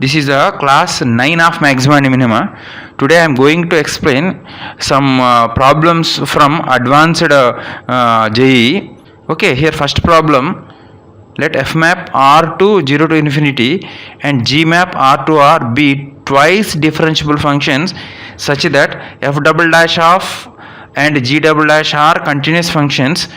This is a class 9 of maxima and minima. Today I am going to explain some problems from advanced JEE. Okay, here first problem. Let f map R to 0 to infinity and g map R to R be twice differentiable functions such that f double dash of and g double dash are continuous functions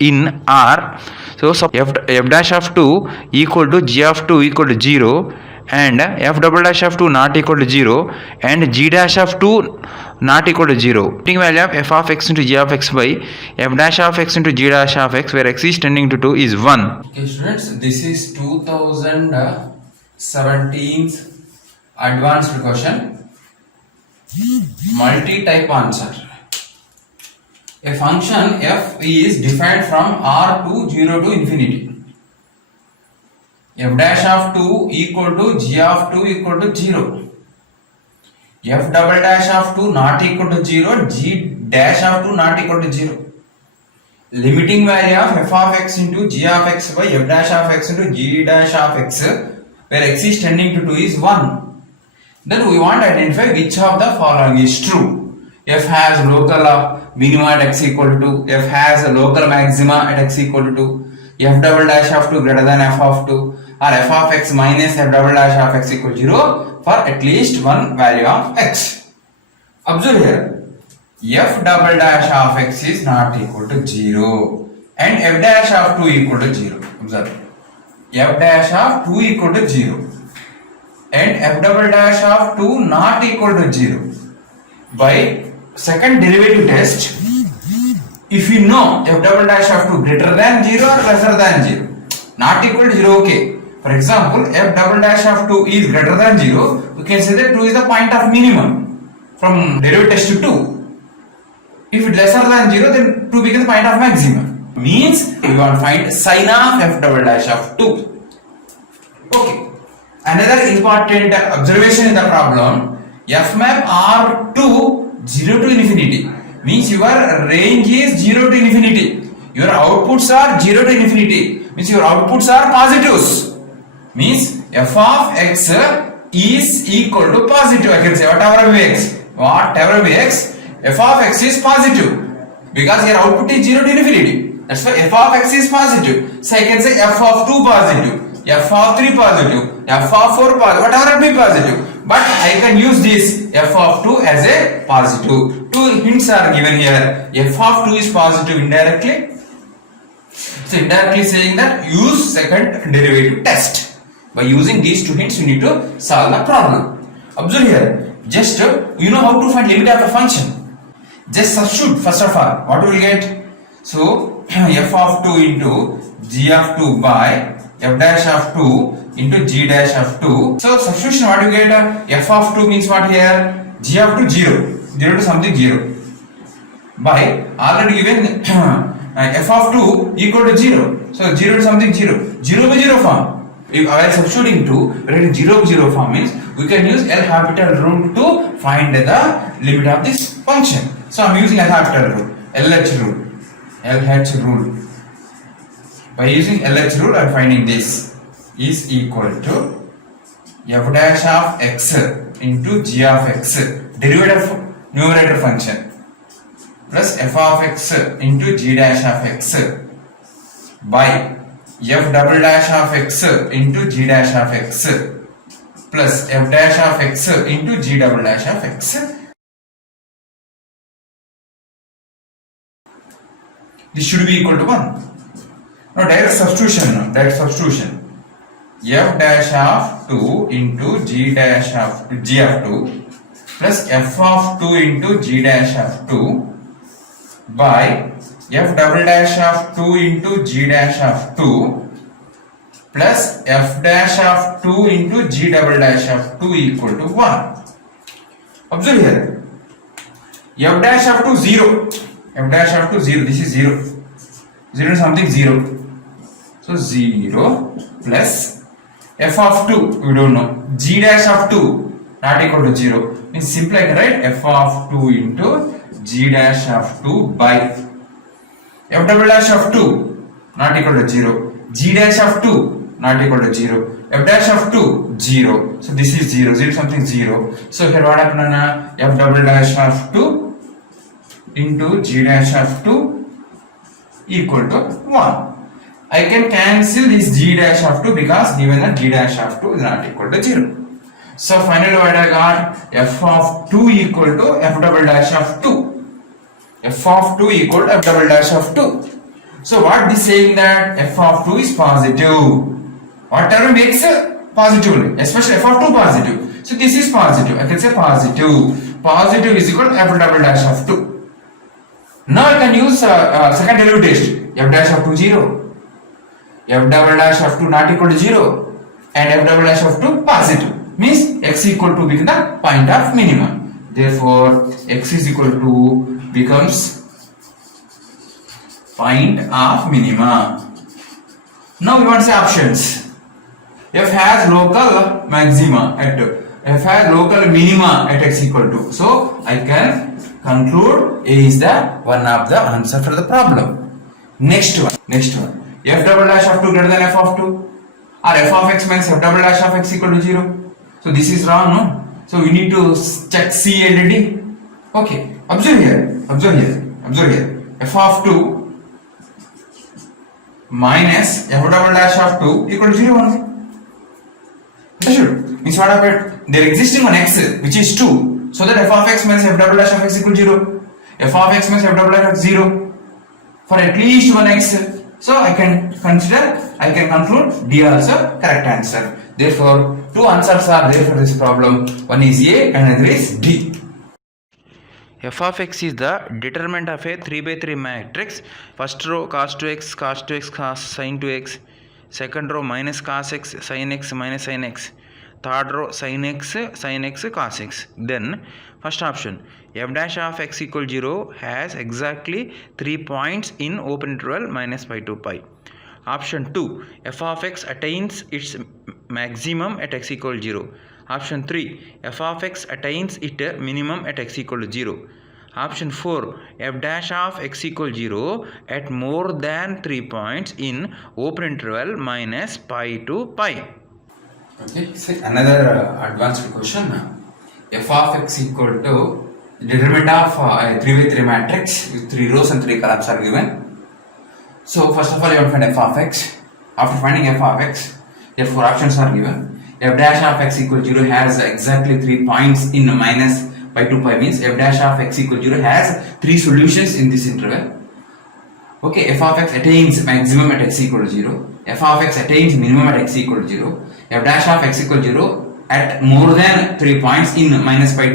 in R. So f dash of 2 equal to g of 2 equal to 0 and f double dash of 2 not equal to 0 and g dash of 2 not equal to 0. Taking value of f of x into g of x by f dash of x into g dash of x where x is tending to 2 is 1. Okay students, this is 2017 advanced question, multi-type answer. A function f is defined from R to 0 to infinity. F dash of 2 equal to g of 2 equal to 0. F double dash of 2 not equal to 0, g dash of 2 not equal to 0. Limiting value of f of x into g of x by f dash of x into g dash of x where x is tending to 2 is 1. Then we want to identify which of the following is true. F has local minima at x equal to 2, f has a local maxima at x equal to 2, f double dash of 2 greater than f of 2, or f of x minus f double dash of x equal to 0 for at least one value of x. Observe here, f double dash of x is not equal to 0 and f dash of 2 equal to 0. Observe, f dash of 2 equal to 0 and f double dash of 2 not equal to 0. By second derivative test, if you know f double dash of 2 greater than 0 or lesser than 0, not equal to 0, okay. For example, f double dash of 2 is greater than 0, you can say that 2 is the point of minimum from derivative test to 2. If it is lesser than 0, then 2 becomes point of maximum. Means we want to find sign of f double dash of 2. Okay. Another important observation in the problem, f map R to 0 to infinity means your range is 0 to infinity. Your outputs are 0 to infinity means your outputs are positives. Means f of x is equal to positive. I can say whatever be x, f of x is positive because your output is 0 to infinity. That's why f of x is positive. So I can say f of 2 positive, f of 3 positive, f of 4 positive, whatever be positive. But I can use this f of 2 as a positive. Two hints are given here. F of 2 is positive indirectly. So indirectly saying that use second derivative test. By using these two hints, you need to solve the problem. Observe here. Just you know how to find limit of a function. Just substitute first of all. What will get? So f of 2 into g of 2 by f dash of 2 into g dash of 2. So substitution, what you get? F of 2 means what here? G of 2 0. 0 to something 0. By already given f of 2 equal to 0. So 0 to something 0. 0 by 0 form. If I am substituting 2, writing 0 by 0 form means we can use L'Hopital rule to find the limit of this function. So I am using L'Hopital rule, LH rule. By using LH rule I am finding this is equal to f dash of x into g of x, derivative numerator function, plus f of x into g dash of x by f double dash of x into g dash of x plus f dash of x into g double dash of x. This should be equal to 1. Now direct substitution. F dash of 2 into g dash of g of 2 plus f of 2 into g dash of 2 by f double dash of 2 into g dash of 2 plus f dash of 2 into g double dash of 2 equal to 1. Observe here. F dash of 2 0. F dash of 2 0. This is 0. 0 something 0. So 0 plus f of 2 we don't know. G dash of 2 not equal to 0. Means simply I can write f of 2 into g dash of 2 by f double dash of 2 not equal to 0, g dash of 2 not equal to 0, f dash of 2 0. So this is 0, 0 something 0. So here what happened? F double dash of 2 into g dash of 2 equal to 1. I can cancel this g dash of 2 because given that g dash of 2 is not equal to 0. So finally what I got, f of 2 equal to f double dash of 2. F of 2 equal to f double dash of 2. So what this saying that f of 2 is positive. Whatever makes positive, especially f of 2 positive. So this is positive. I can say positive. Positive is equal to f double dash of 2. Now I can use second derivative test. F dash of 2 0. F double dash of 2 not equal to 0. And f double dash of 2 positive. Means x equal to become the point of minimum. Therefore, x is equal to becomes point of minima. Now we want to say options. F has local maxima at f has local minima at x equal to. So I can conclude A is the one of the answer for the problem. Next one. F double dash of 2 greater than f of 2, or f of x minus f double dash of x equal to 0. So this is wrong, no? So we need to check C and D. Okay, observe here. F of 2 minus f double dash of 2 equal to 0 only. Understood? Means what happened? There existing on x which is 2. So that f of x minus f double dash of x equal to 0. F of x minus f double dash of 0 for at least one x. So I can conclude D also correct answer. Therefore, two answers are there for this problem. One is A and another is D. f of x is the determinant of a 3 by 3 matrix. First row cos 2x, cos 2x, cos sin 2x. Second row minus cos x, sin x, minus sin x. Third row sin x, cos x. Then first option, f dash of x equal 0 has exactly 3 points in open interval minus pi to pi. Option 2, f of x attains its maximum at x equal 0. Option 3, f of x attains its minimum at x equal to 0. Option 4, f dash of x equal 0 at more than 3 points in open interval minus pi to pi. Okay, so another advanced question. F of x equal to determinant of a 3 by 3 matrix with 3 rows and 3 columns are given. So first of all, you want to find f of x. After finding f of x, there 4 options are given. F dash of x equal 0 has exactly 3 points in minus pi to pi, means f dash of x equal 0 has 3 solutions in this interval. Okay, f of x attains maximum at x equal to 0. F of x attains minimum at x equal to 0. F dash of x equal 0 at more than 3 points in minus pi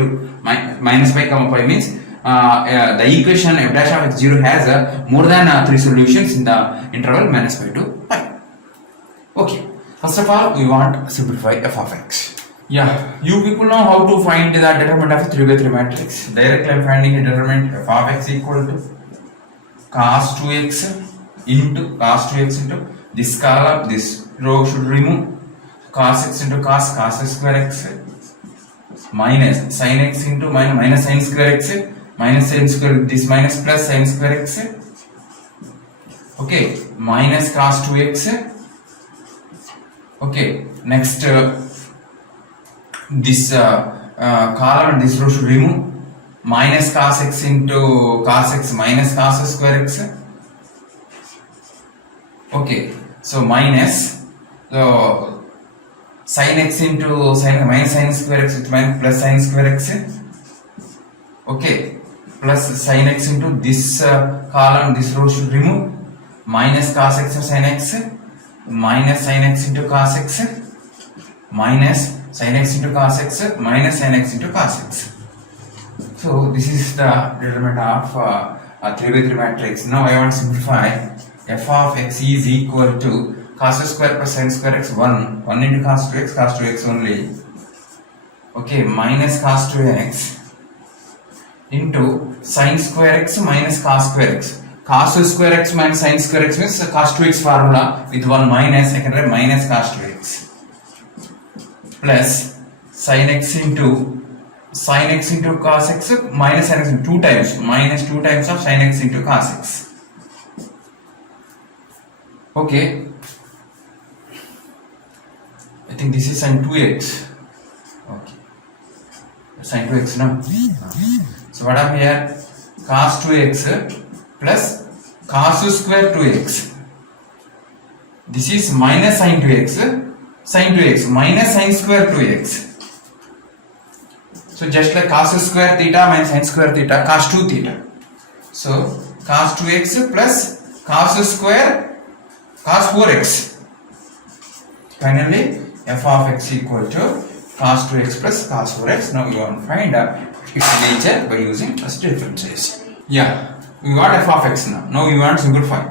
comma pi, means the equation f dash of x 0 has more than 3 solutions in the interval minus pi to pi. Okay, first of all we want to simplify f of x. Yeah, you people know how to find the determinant of a 3 by 3 matrix. Directly I am finding a determinant f of x equal to cos 2x into this column, this row should remove, cos x into cos x square x minus sin x into minus sin square x minus sin square, this minus plus sin square x. Okay, minus cos 2x. Okay, next this column and this row should remove, minus cos x into cos x minus cos square x. Okay, so minus sin x into minus sin square x with minus plus sin square x. Okay, plus sin x into this column, this row should remove, minus cos x sin x minus sin x into cos x minus sin x into cos x minus sin x into cos x. So this is the determinant of a 3 by 3 matrix. Now I want to simplify. F of x is equal to cos square plus sin square x 1 into cos 2x only. Okay, minus cos 2x into sin square x minus cos square x. Cos square x minus sin square x means cos 2x formula with 1 minus, I can write minus cos 2x plus sin x into cos x minus sin x into 2 times, minus 2 times of sin x into cos x. Okay, think this is sin 2x. Okay. Sin 2x now. So what up here? Cos 2x plus cos square 2x. This is minus sin 2x minus sin square 2x. So just like cos square theta minus sin square theta, cos 2 theta. So cos 2x plus cos square cos 4x. Finally, f of x equal to cos 2x plus cos 4x. Now we want to find its nature by using first differences. Yeah, we got f of x now. Now we want to simplify.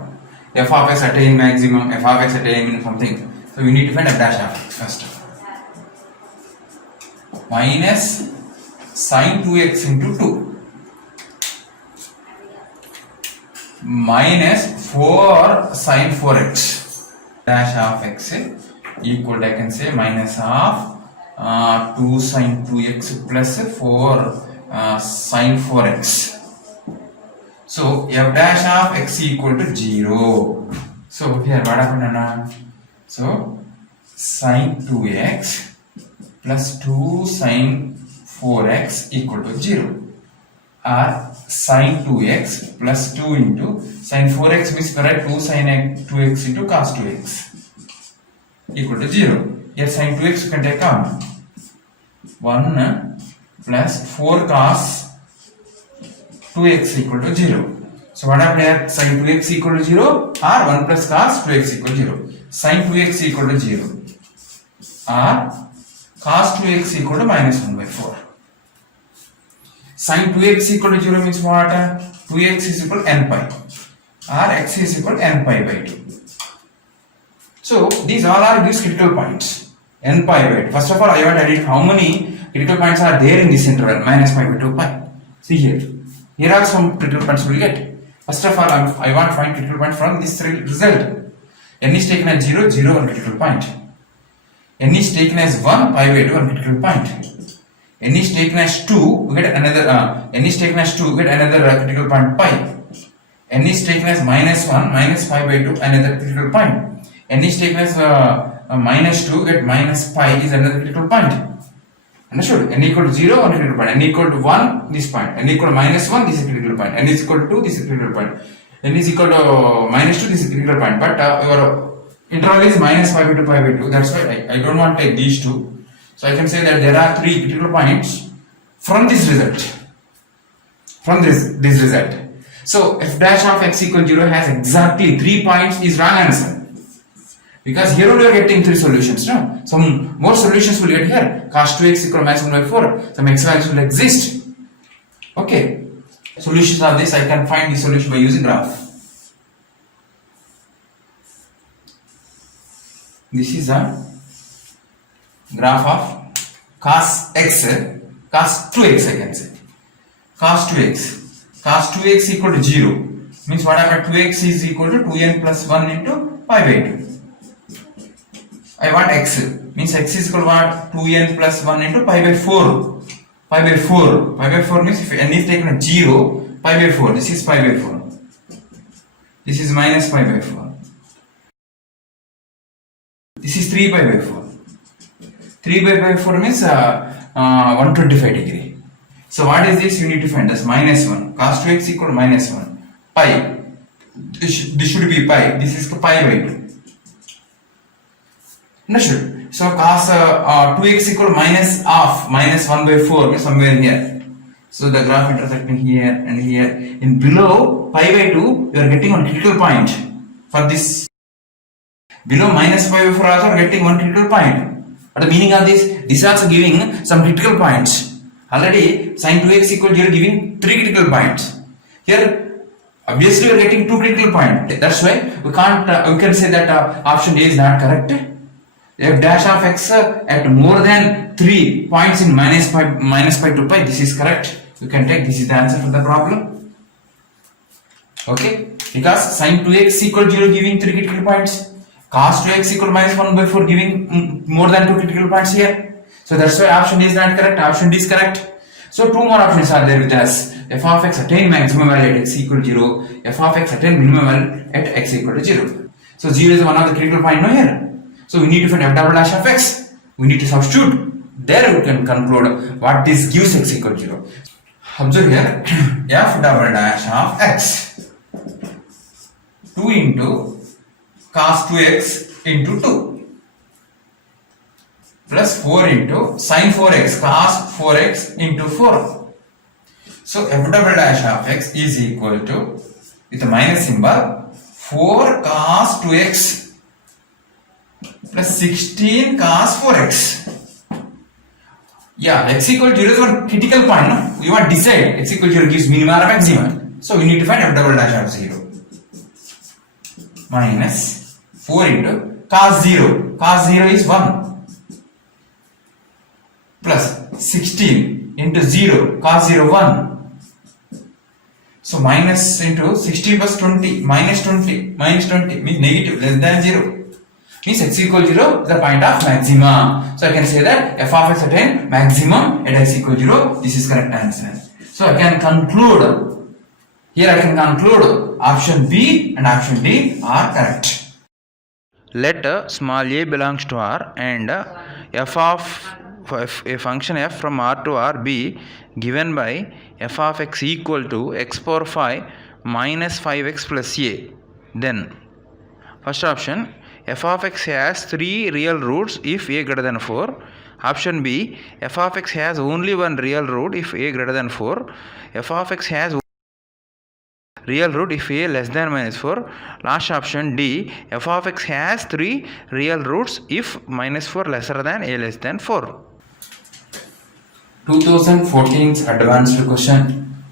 F of x attain maximum, f of x attain minimum something. So we need to find f dash of x first. Minus sin 2x into 2 minus 4 sin 4x dash of x equal to, I can say, minus of 2 sin 2x plus 4 sin 4x. So f dash of x equal to 0. So here what happened? So sin 2x plus 2 sin 4x equal to 0, or sin 2x plus 2 into sin 4x means correct 2 sin 2x into cos 2x equal to 0. Here sin 2x you can take out 1 plus 4 cos 2x equal to 0. So what happened here? Sin 2x equal to 0 or 1 plus cos 2x equal to 0. Sin 2x equal to 0 or cos 2x equal to minus 1 by 4. Sin 2x equal to 0 means what? 2x is equal to n pi or x is equal to n pi by 2. So these all are these critical points. N pi by 2. First of all, I want to identify how many critical points are there in this interval minus pi by 2 pi. See here. Here are some critical points we will get. First of all, I want to find critical point from this result. N is taken as 0, 0, 1 critical point. N is taken as 1, pi by 2, 1 critical point. N is taken as 2, we get another n is taken as 2, we get another critical point pi. N is taken as minus 1, minus pi by 2, another critical point. N is taken as minus 2, get minus pi is another critical point. Understood? N equal to 0, 1 critical point. N equal to 1, this point. N equal to minus 1, this is critical point. N is equal to 2, this is critical point. N is equal to minus 2, this is critical point. But your interval is minus pi by 2, pi by 2. That's why I don't want to take these two. So I can say that there are 3 critical points from this result. From this result. So f dash of x equal to 0 has exactly 3 points is wrong answer. Because here we are getting 3 solutions. No? Some more solutions will get here. Cos 2x equal to minus 1 by 4. Some x values will exist. Okay. Solutions are this. I can find the solution by using graph. This is a graph of cos x, cos 2x I can say. Cos 2x. Cos 2x equal to 0. Means what happened? 2x is equal to 2n plus 1 into pi by 2. I want x. Means x is equal to what? 2n plus 1 into pi by 4. Pi by 4. Pi by 4 means if n is taken as 0, pi by 4. This is pi by 4. This is minus pi by 4. This is 3 pi by 4. 3 by 4 means 125 degree. So what is this? You need to find this minus 1. Cos 2x equal to minus 1. Pi. This should be pi. This is pi by 2. Understood? So cos 2x equal to minus half. Minus 1 by 4 means somewhere here. So the graph intersecting here and here. In below pi by 2, you are getting one critical point. For this. Below minus pi by 4 also are getting one critical point. What the meaning of this? This is also giving some critical points. Already sin 2x equal to 0 giving 3 critical points. Here obviously we are getting 2 critical points. That's why we can't we can say that option A is not correct. F dash of x at more than 3 points in minus pi to pi, this is correct. You can take this is the answer for the problem. Okay, because sin 2x equal to 0 giving 3 critical points. Cos 2x equal to minus 1 by 4 giving more than 2 critical points here. So that's why option D is not correct, option D is correct. So 2 more options are there with us. F of x attain maximum value at x equal to 0. F of x attain minimum value at x equal to 0. So 0 is one of the critical point no here. So we need to find f double dash of x. We need to substitute. There we can conclude what this gives x equal to 0. Observe here, f double dash of x. 2 into cos 2x into 2 plus 4 into sin 4x cos 4x into 4. So f double dash of x is equal to, with a minus symbol, 4 cos 2x plus 16 cos 4x. Yeah, x equal to 0 is one critical point. No? We want to decide x equal to 0 gives minimum or maximum. So we need to find f double dash of 0. Minus 4 into cos 0. Cos 0 is 1. Plus 16 into 0. Cos 0 1. So minus into 16 plus 20. Minus 20. Minus 20 means negative, less than 0. Means x equal to 0 is the point of maxima. So I can say that f of x attain maximum at x equal to 0. This is correct answer. So I can conclude. Here I can conclude option B and option D are correct. Let small a belongs to R and f of a function f from R to R be given by f of x equal to x power 5 minus 5x plus a. Then first option, f of x has 3 real roots if a greater than 4. Option B, f of x has only one real root if a greater than 4. f of x has real root if a less than minus 4. Last option D, f of x has 3 real roots if minus 4 lesser than a less than 4. 2014's advanced question,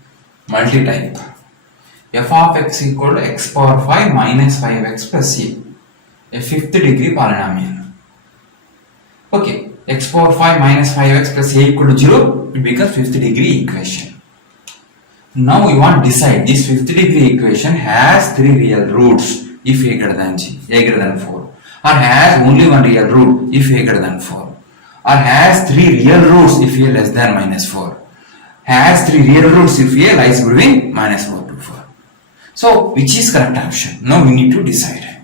multi-type. f of x equal to x power 5 minus 5x plus a fifth degree polynomial. Okay, x power 5 minus 5x plus a equal to 0, it becomes fifth degree equation. Now we want to decide this fifth degree equation has 3 real roots if a greater than 4, or has only one real root if a greater than 4, or has 3 real roots if a less than minus 4, has 3 real roots if a lies between minus 4 to 4. So which is correct option? Now we need to decide.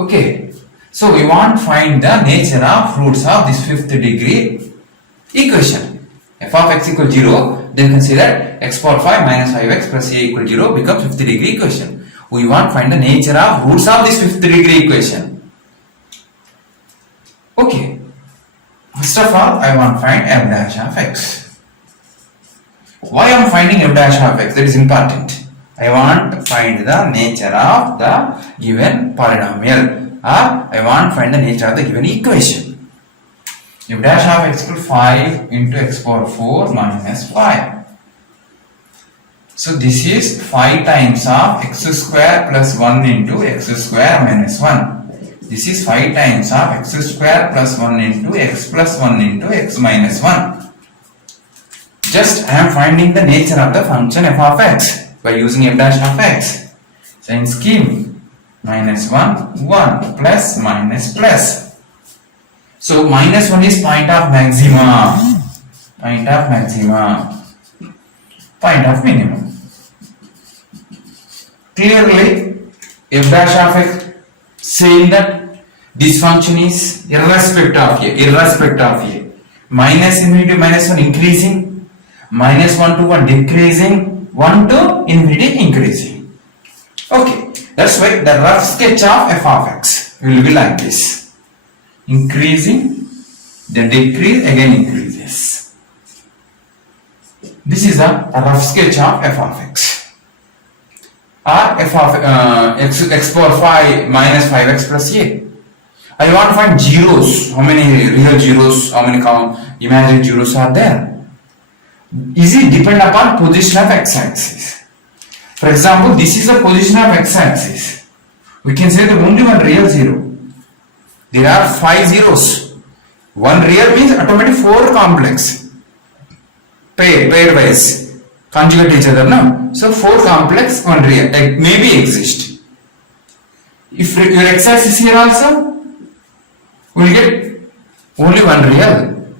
Okay, so we want to find the nature of roots of this fifth degree equation. f of x equal 0, then consider x power 5 minus 5x plus a equal 0 becomes fifth degree equation. We want to find the nature of roots of this fifth degree equation. Okay, first of all I want to find f dash of x. Why I am finding f dash of x? That is important. I want to find the nature of the given polynomial, or I want to find the nature of the given equation. f dash of x equal 5 into x power 4 minus 5. So this is 5 times of x square plus 1 into x square minus 1. This is 5 times of x square plus 1 into x plus 1 into x minus 1. Just I am finding the nature of the function f of x by using f dash of x. Sign scheme, minus 1, 1, plus, minus, plus. So minus 1 is point of maxima, point of maxima, point of minimum. Clearly, f dash of x saying that this function is irrespective of a. Minus infinity to minus 1 increasing, minus 1 to 1 decreasing, 1 to infinity increasing. Okay, that's why the rough sketch of f of x will be like this. Increasing, then decrease, again increases. This is a rough sketch of f of x. Or f of x power 5 minus 5x plus a. I want to find zeros. How many real zeros, how many imaginary zeros are there? Is it depend upon position of x-axis? For example, this is the position of x-axis. We can say that only one real zero. There are 5 zeros. One real means automatically 4 complex. Pairwise. Conjugate each other, no? So 4 complex, 1 real. Like maybe exist. If your x-axis here also, we will get only one real.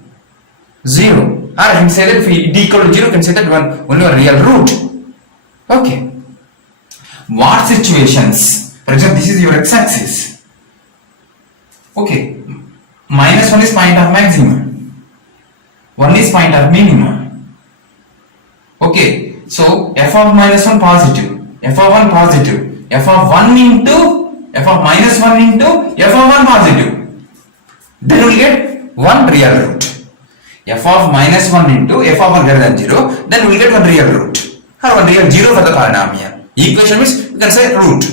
0. Or I can say that if d equal to 0, you can say that only one real root. Okay. What situations? For example, this is your x-axis. Okay. minus 1 is point of maximum, 1 is point of minimum. Okay, so f of minus 1 positive, f of 1 positive, f of 1 into f of minus 1 into f of 1 positive, then we get one real root. F of minus 1 into f of 1 greater than 0, then we will get one real root or one real 0 for the polynomial. Equation means you can say root.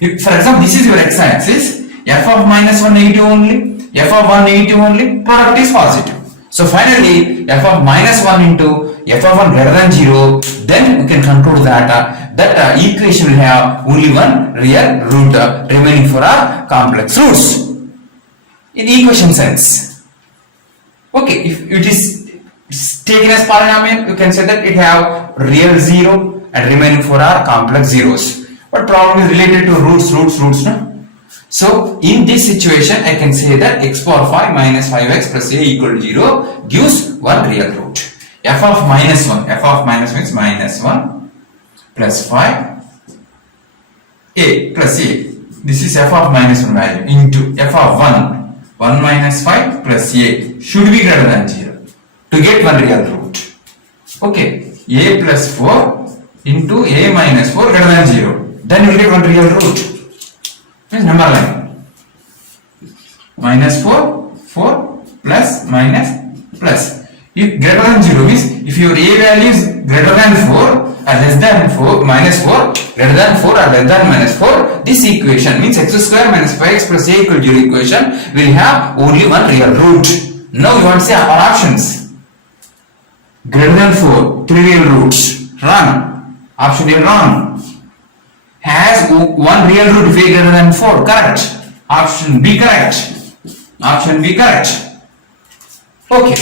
If, for example, this is your x-axis, f of minus 1 negative only, f of 1 negative only, product is positive. So finally, f of minus 1 into f of 1 greater than 0, then we can conclude that that equation will have only one real root remaining for our complex roots in equation sense. Okay, if it is taken as polynomial, you can say that it have real 0 and remaining for our complex zeros. But problem is related to roots, no? So in this situation, I can say that x power 5 minus 5x plus a equal to 0 gives one real root. F of minus 1, f of minus means minus 1 plus 5 a plus a. This is f of minus 1 value into f of 1 minus 5 plus a should be greater than 0 to get one real root. Okay, a plus 4 into a minus 4 greater than 0. Then you will get one real root. Means number line. Minus 4 plus minus plus. If greater than 0 means if your a value is greater than 4 or less than 4, minus 4, greater than 4 or less than minus 4, this equation means x square minus 5x plus a equal to 0 equation will have only one real root. Now you want to say our options. Greater than 4, 3 real roots. Wrong. Option A wrong. Has one real root if a greater than 4. Correct. Option B correct. Option B correct. Okay.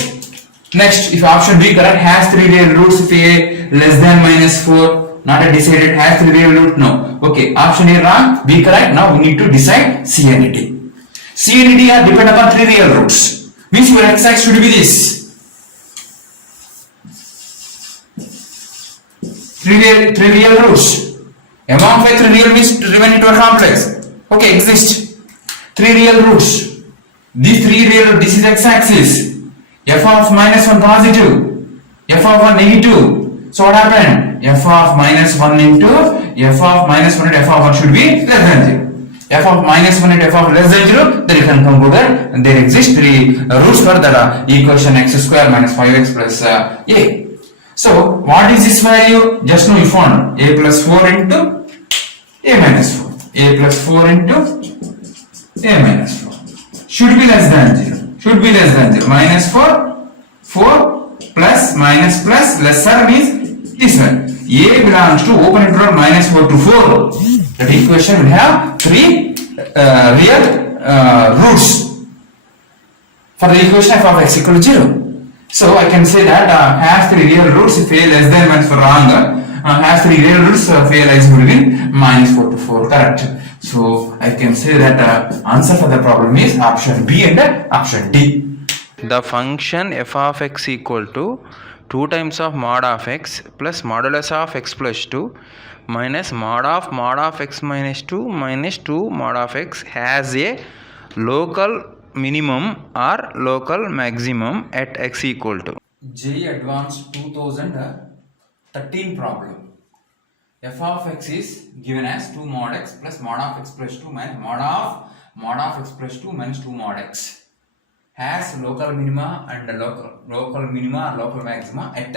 Next, if option B correct, has 3 real roots if a less than minus 4. Not a decided, has 3 real root. No. Okay. Option A wrong. B correct. Now we need to decide C and D. C and D are depend upon 3 real roots. Means your x-axis should be this. 3 real roots. Among 5 3 real means to remain into a complex. Okay, exist. 3 real roots. These 3 real roots, this is x-axis. F of minus 1 positive. F of 1 negative. So what happened? F of minus 1 into f of minus 1 and f of 1 should be less than 0. F of minus 1 and f of less than 0, then you can conclude that there exist 3 roots for the equation x square minus 5x plus a. So what is this value? Just now you found a plus 4 into a minus 4. A plus 4 into a minus 4 should be less than 0. Should be less than 0. Minus 4 plus minus plus lesser means this one. A belongs to open interval minus 4 to 4. That equation will have 3 real roots for the equation f of x equal to 0. So I can say that has 3 real roots if a less than minus 4 wrong. Has 3 real roots if a lies between minus 4 to 4. Correct. So I can say that answer for the problem is option B and option D. The function f of x equal to 2 times of mod of x plus modulus of x plus 2 minus mod of x minus 2 minus 2 mod of x has a local minimum or local maximum at x equal to. JEE Advanced 2013 problem. F of x is given as 2 mod x plus mod of x plus 2 minus mod of x plus 2 minus 2 mod x. Has local minima and local minima or local maxima at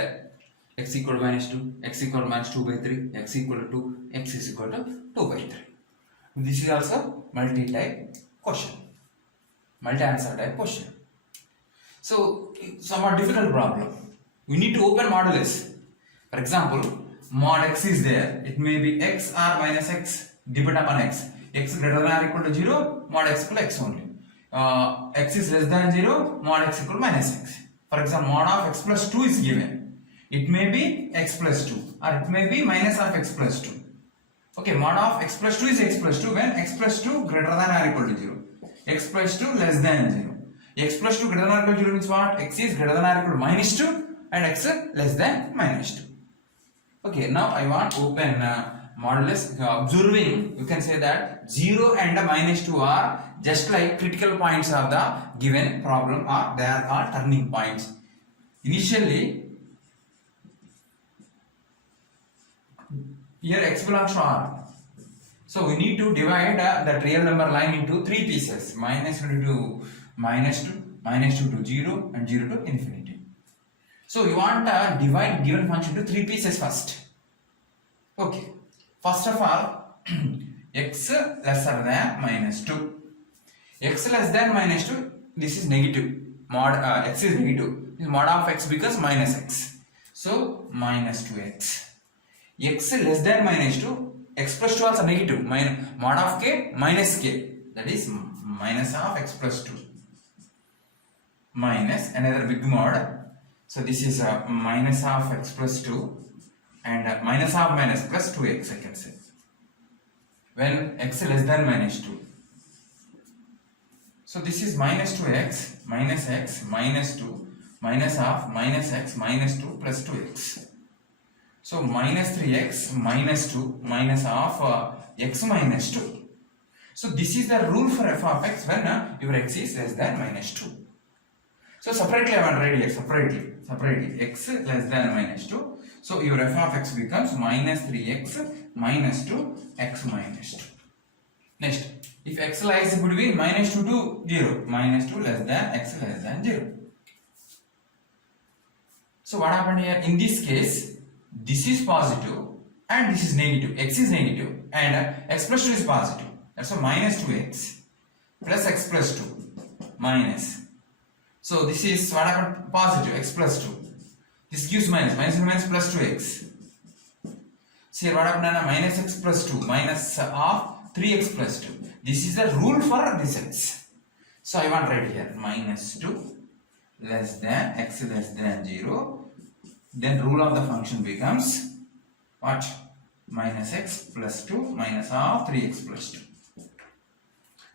x equal to minus 2, x equal to minus 2 by 3, x equal to 2, x is equal to 2 by 3. This is also multi-type question, multi-answer type question. So, somewhat difficult problem. We need to open modulus. For example, mod x is there. It may be x or minus x, depend upon x. X greater than or equal to 0, mod x equal to x only. X is less than 0, mod x equal to minus x. For example, mod of x plus 2 is given. It may be x plus 2 or it may be minus of x plus 2. Okay, mod of x plus 2 is x plus 2 when x plus 2 greater than or equal to 0. X plus 2 less than 0. X plus 2 greater than or equal to 0 means what? X is greater than or equal to minus 2 and x less than minus 2. Okay, now I want to open modulus observing, you can say that 0 and minus 2 are just like critical points of the given problem, or they are all turning points. Initially, here x belongs to R. So we need to divide that real number line into three pieces: minus to minus 2, minus 2 to 0, and 0 to infinity. So you want to divide given function to three pieces first. Okay. First of all, x lesser than minus 2. X less than minus 2, this is negative. Mod x is negative. This mod of x becomes minus x. So minus 2x. X less than minus 2, x plus 2 also negative. Mod of k minus k. That is minus of x plus 2. Minus another big mod. So this is minus of x plus 2 and minus of minus plus 2x, I can say. When x less than minus 2. So this is minus 2x, minus x, minus 2, minus of minus x, minus 2 plus 2x. So minus 3x, minus 2, minus of x minus 2. So this is the rule for f of x when your x is less than minus 2. So separately I want to write here, separately x less than minus 2. So your f of x becomes minus 3x minus 2 x minus 2. Next, if x lies between minus 2 to 0, minus 2 less than x less than 0. So what happened here? In this case, this is positive and this is negative. X is negative and x plus 2 is positive. That's why minus 2x plus x plus 2 minus. So this is what happened? Positive x plus 2. This gives minus and minus plus 2x. So here what happened? Minus x plus 2 minus of 3x plus 2. This is the rule for this x. So I want to write here minus 2 less than x less than 0. Then rule of the function becomes what? Minus x plus 2 minus of 3x plus 2.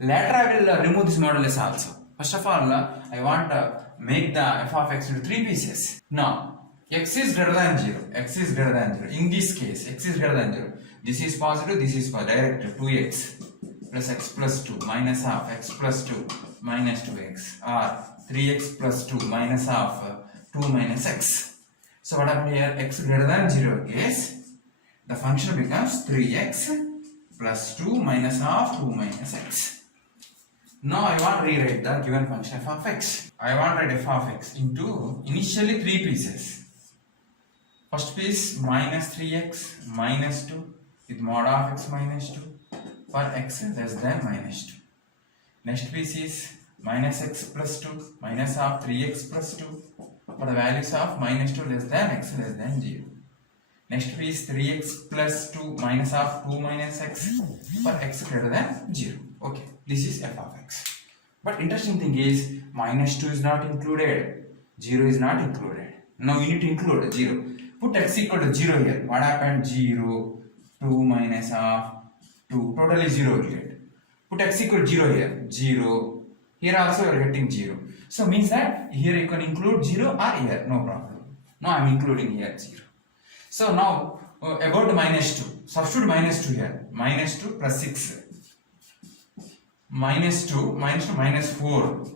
Later I will remove this modulus also. First of all, I want to make the f of x into three pieces. Now, x is greater than 0. X is greater than 0. In this case, x is greater than 0. This is positive, this is directed 2x plus x plus 2 minus half x plus 2 minus 2x, or 3x plus 2 minus half 2 minus x. So what happened here? X greater than 0 case, the function becomes 3x plus 2 minus half 2 minus x. Now I want to rewrite the given function f of x. I want to write f of x into initially three pieces. First piece minus 3x minus 2 with mod of x minus 2 for x less than minus 2. Next piece is minus x plus 2 minus of 3x plus 2 for the values of minus 2 less than x less than 0. Next piece 3x plus 2 minus of 2 minus x for x greater than 0. Okay, this is f of x. But interesting thing is minus 2 is not included, 0 is not included. Now you need to include 0. Put x equal to 0 here. What happened? 0, 2 minus of 2, totally 0 will get. Put x equal to 0 here, 0. Here also you are getting 0. So means that here you can include 0 or here, no problem. Now I am including here 0. So now about minus 2, substitute minus 2 here. Minus 2 plus 6. Minus 2 minus 4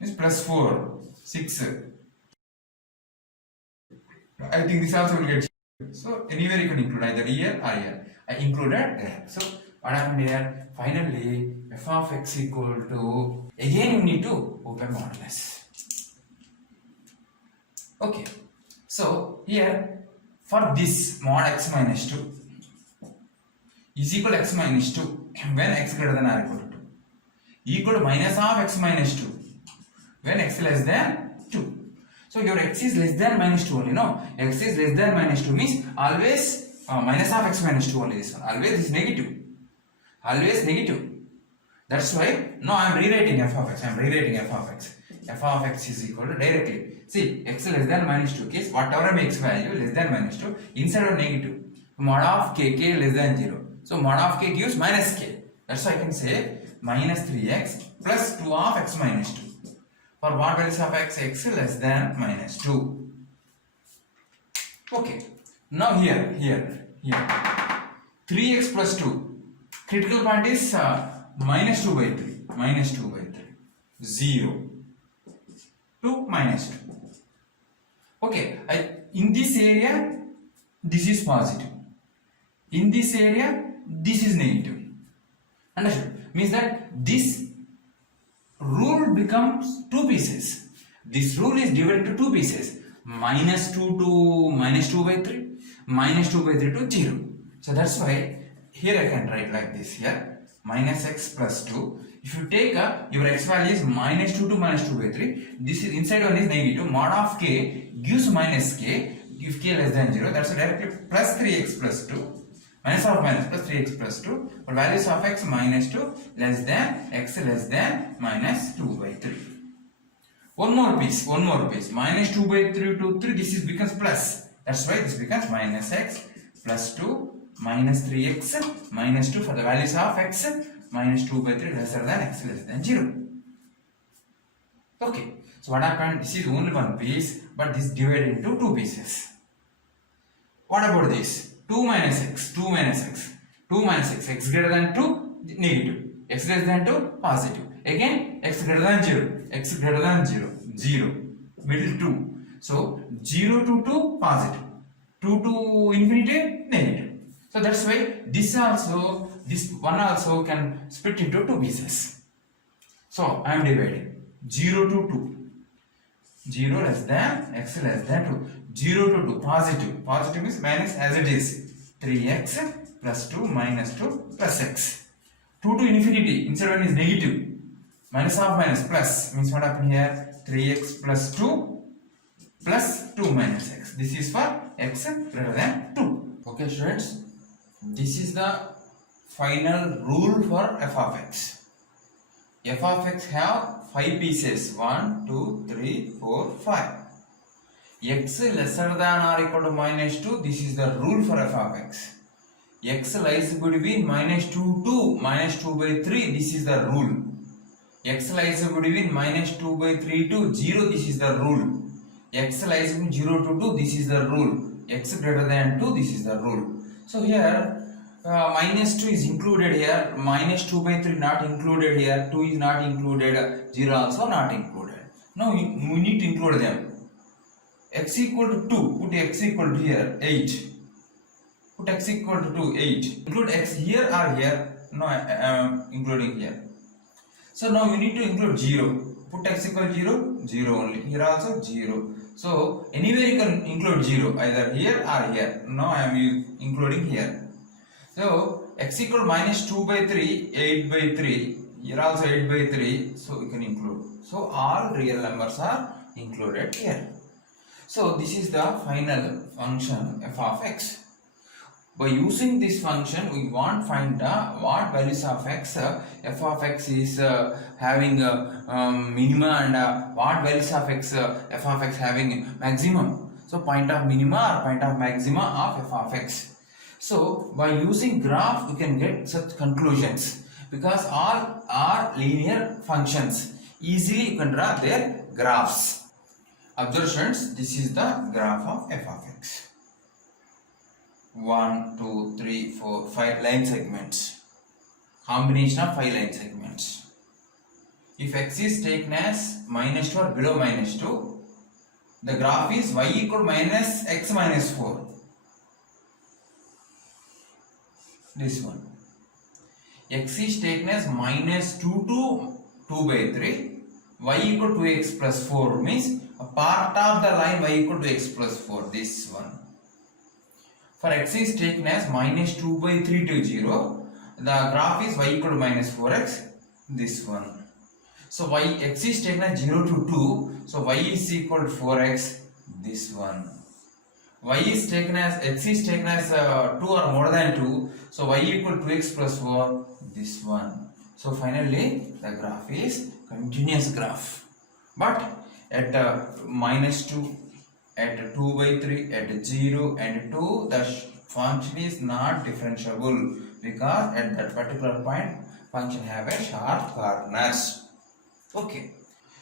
is plus 4, 6. I think this also will get 0. So anywhere you can include either here or here. I included there. So what happened here? Finally, f of x equal to, again you need to open modulus. Okay. So here for this mod x minus 2 is equal to x minus 2 when x greater than or equal to 2. Equal to minus of x minus 2 when x less than 2. So your x is less than minus 2 only. No, x is less than minus 2 means always minus of x minus 2 only. This one always is negative. Always negative. That's why now I am rewriting f of x. I am rewriting f of x. F of x is equal to directly. See, x less than minus 2 case, whatever makes value less than minus 2 inside of negative. Mod of k, k less than 0. So mod of k gives minus k. That's why I can say minus 3x plus 2 of x minus 2. For what values of x? X less than minus 2. Okay. Now here. 3x plus 2. Critical point is minus 2 by 3. Minus 2 by 3. 0 to minus 2. Okay, in this area, this is positive. In this area, this is negative. Understood? Means that this rule becomes two pieces. This rule is divided into two pieces. Minus 2 to minus 2 by 3. Minus 2 by 3 to 0. So that's why here I can write like this here. Minus x plus 2. If you take your x value is minus 2 to minus 2 by 3. This is inside one is negative. Mod of k gives minus k. If k less than 0. That's directly plus 3x plus 2. Minus of minus plus 3x plus 2. But values of x minus 2 less than x less than minus 2 by 3. One more piece. Minus 2 by 3 to 3. This is becomes plus. That's why this becomes minus x plus 2 minus 3x minus 2 for the values of x minus 2 by 3 lesser than x less than 0. Okay. So what happened? This is only one piece, but this divided into two pieces. What about this? 2 minus x. 2 minus x. 2 minus x. X greater than 2 negative. X less than 2 positive. Again x greater than 0. X greater than 0. 0. Middle 2. So 0 to 2 positive. 2 to infinity negative. So that's why this one also can split into two pieces. So I am dividing 0 to 2. 0 less than x less than 2. 0 to 2 positive. Positive is minus as it is. 3x plus 2 minus 2 plus x. 2 to infinity. Inside one is negative. Minus of minus plus means what happened here? 3x plus 2 plus 2 minus x. This is for x greater than 2. Okay students, this is the final rule for f of x. F of x have 5 pieces. 1, 2, 3, 4, 5. X lesser than or equal to minus 2. This is the rule for f of x. X lies between minus 2 to minus 2 by 3. This is the rule. X lies between minus 2 by 3 to 0. This is the rule. X lies between 0 to 2. This is the rule. X greater than 2. This is the rule. So here minus 2 is included here. Minus 2 by 3 not included here. 2 is not included. 0 also not included. Now we need to include them. X equal to 2. Put x equal to here 8. Put x equal to 2 8. Include x here or here. No, I am including here. So now we need to include 0. Put x equal to 0, 0 only. Here also 0. So anywhere you can include 0, either here or here. Now I am including here. So x equal minus 2 by 3, 8 by 3. Here also 8 by 3. So we can include. So all real numbers are included here. So this is the final function f of x. By using this function, we want to find what values of x f of x is having minima and what values of x f of x having maximum. So point of minima or point of maxima of f of x. So by using graph, we can get such conclusions because all are linear functions. Easily you can draw their graphs. Observations. This is the graph of f of x. 1, 2, 3, 4, 5 line segments. Combination of 5 line segments. If x is taken as minus 2 or below minus 2, the graph is y equal minus x minus 4. This one. X is taken as minus 2 to 2 by 3. Y equal to x plus 4 means a part of the line y equal to x plus 4. This one. For x is taken as minus 2 by 3 to 0, the graph is y equal to minus 4x, this one. So x is taken as 0 to 2, so y is equal to 4x, this one. Y is taken as, x is taken as 2 or more than 2, so y equal to x plus 4, this one. So finally the graph is continuous graph. But at minus 2, at 2 by 3, at 0 and 2, the function is not differentiable because at that particular point function have a sharp corners. Okay.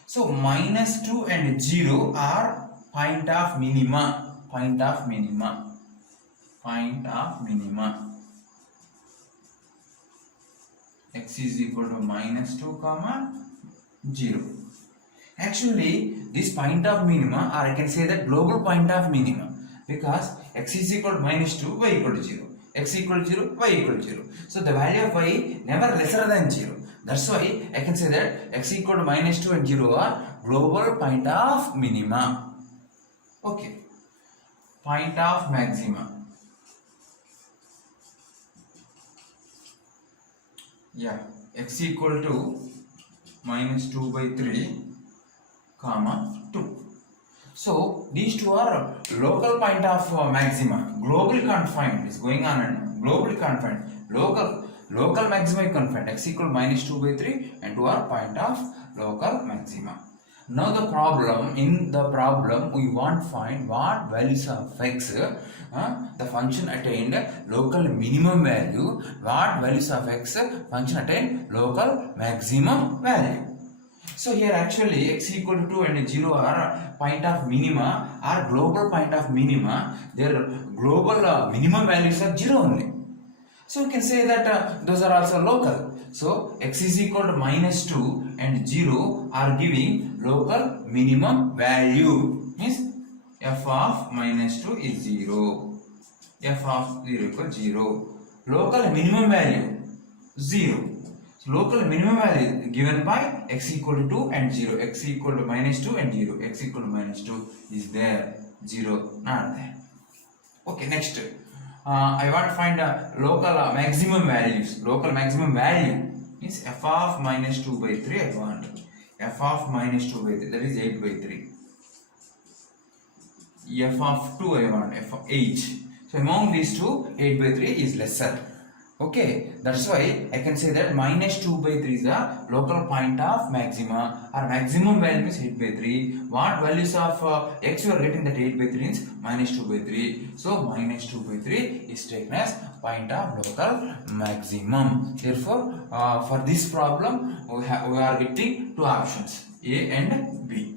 So minus 2 and 0 are point of minima. Point of minima. Point of minima. x is equal to minus 2 comma 0. Actually this point of minima, or I can say that global point of minima, because x is equal to minus 2, y equal to 0, x equal to 0, y equal to 0, so the value of y never lesser than 0. That's why I can say that x equal to minus 2 and 0 are global point of minima. Okay, point of maxima. Yeah, x equal to minus 2 by 3 comma 2. So these two are local point of maxima. Globally confined is going on, and globally confined. Local maxima is confined. X equal to minus 2 by 3 and 2 are point of local maxima. Now the problem, in the problem we want to find what values of x, the function attained local minimum value, what values of x function attained local maximum value. So here actually x equal to 2 and 0 are point of minima, are global point of minima. Their global minimum values are 0 only. So we can say that those are also local. So x is equal to minus 2 and 0 are giving local minimum value. Means f of minus 2 is 0. F of 0 equal 0. Local minimum value 0. So local minimum value given by x equal to 2 and 0. X equal to minus 2 and 0. X equal to minus 2 is there. 0 not there. Okay, next. I want to find local maximum values. Local maximum value is f of minus 2 by 3. I want f of minus 2 by 3, that is 8 by 3. F of 2 I want, f of 8. So among these two, 8 by 3 is lesser. Okay, that's why I can say that minus 2 by 3 is the local point of maxima, or maximum value is 8 by 3. What values of x you are getting, that 8 by 3 is minus 2 by 3. So minus 2 by 3 is taken as point of local maximum. Therefore, for this problem we are getting two options, A and B.